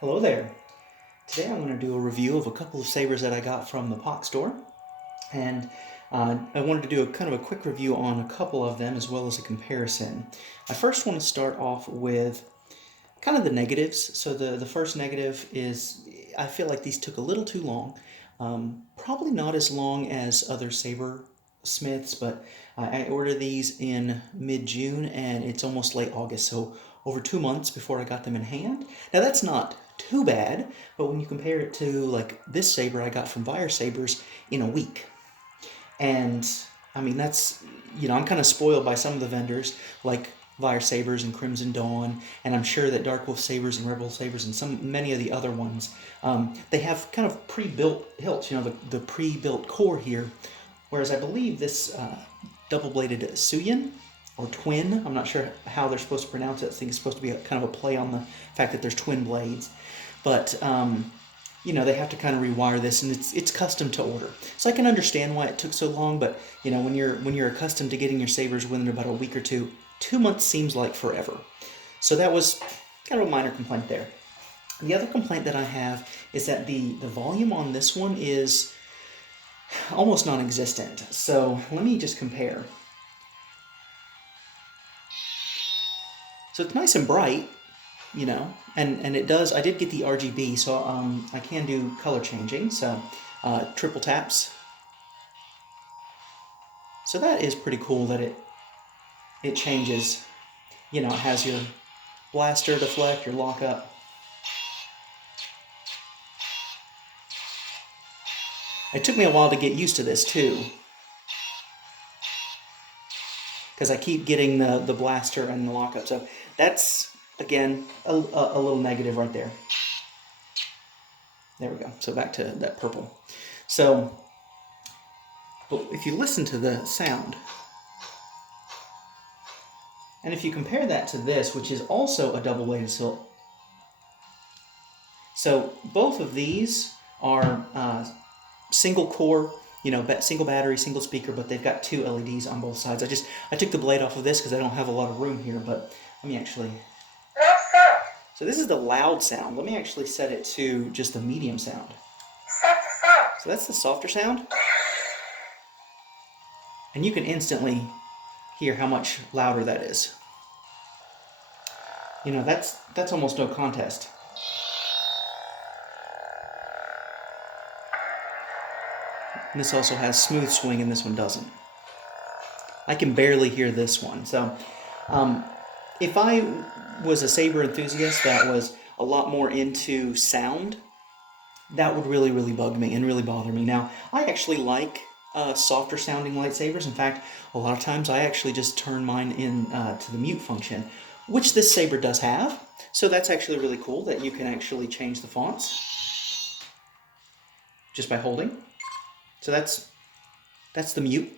Hello there. Today I'm going to do a review of a couple of sabers that I got from the Pach store, and I wanted to do a kind of a quick review on a couple of them as well as a comparison. I first want to start off with kind of the negatives. So the first negative is I feel like these took a little too long. Probably not as long as other saber smiths, but I ordered these in mid-June and it's almost late August, so over 2 months before I got them in hand. Now that's not too bad, but when you compare it to like this saber I got from Fire Sabers in a week, and I mean, that's, I'm kind of spoiled by some of the vendors, like Fire Sabers and Crimson Dawn, and I'm sure that Dark Wolf Sabers and Rebel Sabers and many of the other ones, they have kind of pre-built hilts, the pre-built core here, whereas I believe this double-bladed Tsuin, or twin, I'm not sure how they're supposed to pronounce it. I think it's supposed to be kind of a play on the fact that there's twin blades, but they have to kind of rewire this, and it's custom to order. So I can understand why it took so long, but when you're accustomed to getting your sabers within about a week or two, 2 months seems like forever. So that was kind of a minor complaint there. The other complaint that I have is that the volume on this one is almost non-existent. So let me just compare. So it's nice and bright, and it does. I did get the RGB, so I can do color changing. So triple taps. So that is pretty cool that it changes. It has your blaster, deflect, your lockup. It took me a while to get used to this too, because I keep getting the blaster and the lockup. So that's, again, a little negative right there. There we go. So back to that purple. So, but if you listen to the sound, and if you compare that to this, which is also a double-bladed hilt, so both of these are single core, single battery, single speaker, but they've got two LEDs on both sides. I took the blade off of this because I don't have a lot of room here, but let me actually... So this is the loud sound. Let me actually set it to just the medium sound. So that's the softer sound. And you can instantly hear how much louder that is. That's almost no contest. And this also has smooth swing, and this one doesn't. I can barely hear this one. So if I was a saber enthusiast that was a lot more into sound, that would really, really bug me and really bother me. Now, I actually like softer sounding lightsabers. In fact, a lot of times I actually just turn mine in to the mute function, which this saber does have. So that's actually really cool that you can actually change the fonts just by holding. So that's the mute.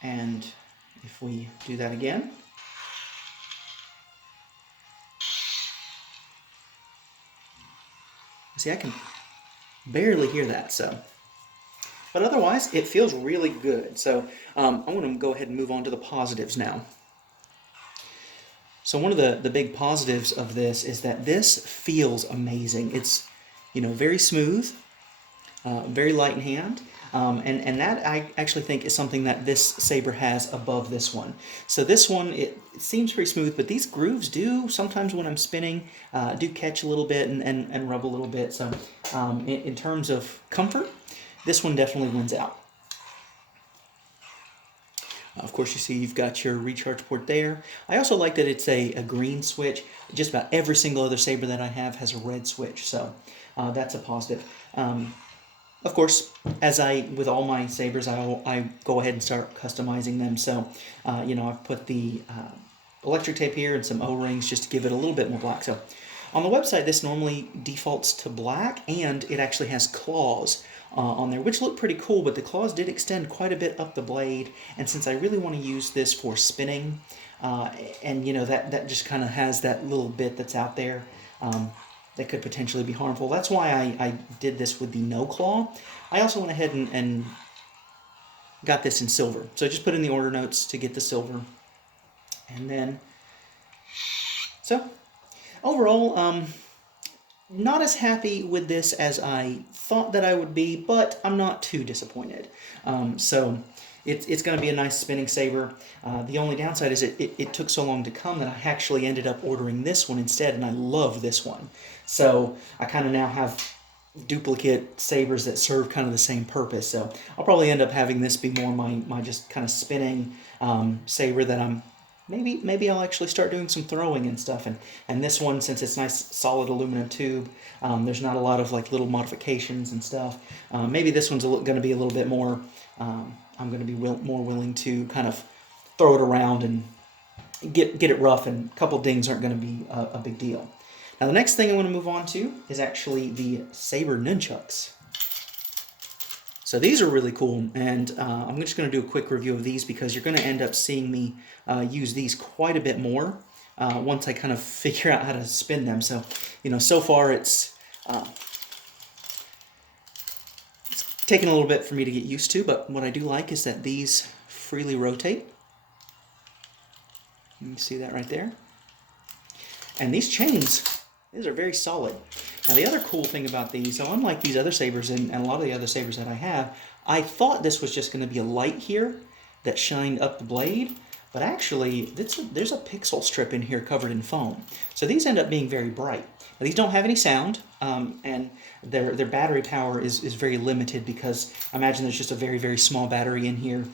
And if we do that again, see, I can barely hear that. So, but otherwise, it feels really good. So I want to go ahead and move on to the positives now. So one of the big positives of this is that this feels amazing. It's, very smooth, very light in hand. And that I actually think is something that this saber has above this one. So this one, it seems pretty smooth, but these grooves do, sometimes when I'm spinning, do catch a little bit and rub a little bit. So in terms of comfort, this one definitely wins out. Of course, you see you've got your recharge port there. I also like that it's a green switch. Just about every single other saber that I have has a red switch, so that's a positive. Of course, with all my sabers, I go ahead and start customizing them. So, I've put the electric tape here and some O-rings just to give it a little bit more black. So, on the website, this normally defaults to black, and it actually has claws on there, which look pretty cool, but the claws did extend quite a bit up the blade, and since I really want to use this for spinning, and that just kind of has that little bit that's out there, that could potentially be harmful. That's why I did this with the no claw. I also went ahead and got this in silver. So I just put in the order notes to get the silver. And then, overall, not as happy with this as I thought that I would be, but I'm not too disappointed. So it's going to be a nice spinning saber. The only downside is it took so long to come that I actually ended up ordering this one instead, and I love this one. So I kind of now have duplicate sabers that serve kind of the same purpose. So I'll probably end up having this be more my just kind of spinning saber that I'm maybe I'll actually start doing some throwing and stuff. And this one, since it's nice solid aluminum tube, there's not a lot of like little modifications and stuff. Maybe this one's going to be a little bit more. I'm going to be more willing to kind of throw it around and get it rough, and a couple dings aren't going to be a big deal. Now the next thing I want to move on to is actually the Saber Nunchucks. So these are really cool, and I'm just going to do a quick review of these because you're going to end up seeing me use these quite a bit more once I kind of figure out how to spin them. So, so far it's taken a little bit for me to get used to, but what I do like is that these freely rotate. You can see that right there. And these chains, these are very solid. Now the other cool thing about these, so unlike these other sabers and a lot of the other sabers that I have, I thought this was just going to be a light here that shined up the blade, but actually there's a pixel strip in here covered in foam. So these end up being very bright. Now, these don't have any sound, and their battery power is very limited because I imagine there's just a very, very small battery in here.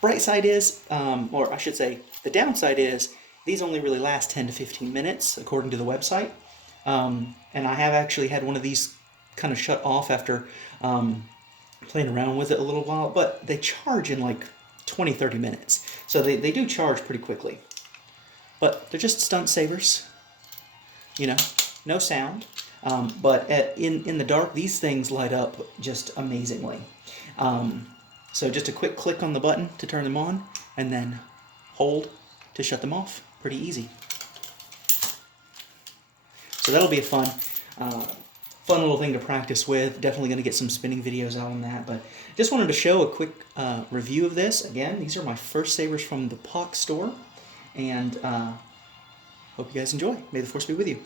Bright side is, or I should say, the downside is, these only really last 10 to 15 minutes, according to the website. And I have actually had one of these kind of shut off after playing around with it a little while, but they charge in like 20, 30 minutes. So they do charge pretty quickly. But they're just stunt sabers, no sound. But in the dark, these things light up just amazingly. So just a quick click on the button to turn them on, and then hold to shut them off. Pretty easy. So that'll be a fun little thing to practice with. Definitely going to get some spinning videos out on that. But just wanted to show a quick review of this. Again, these are my first sabers from the Pach store. And hope you guys enjoy. May the Force be with you.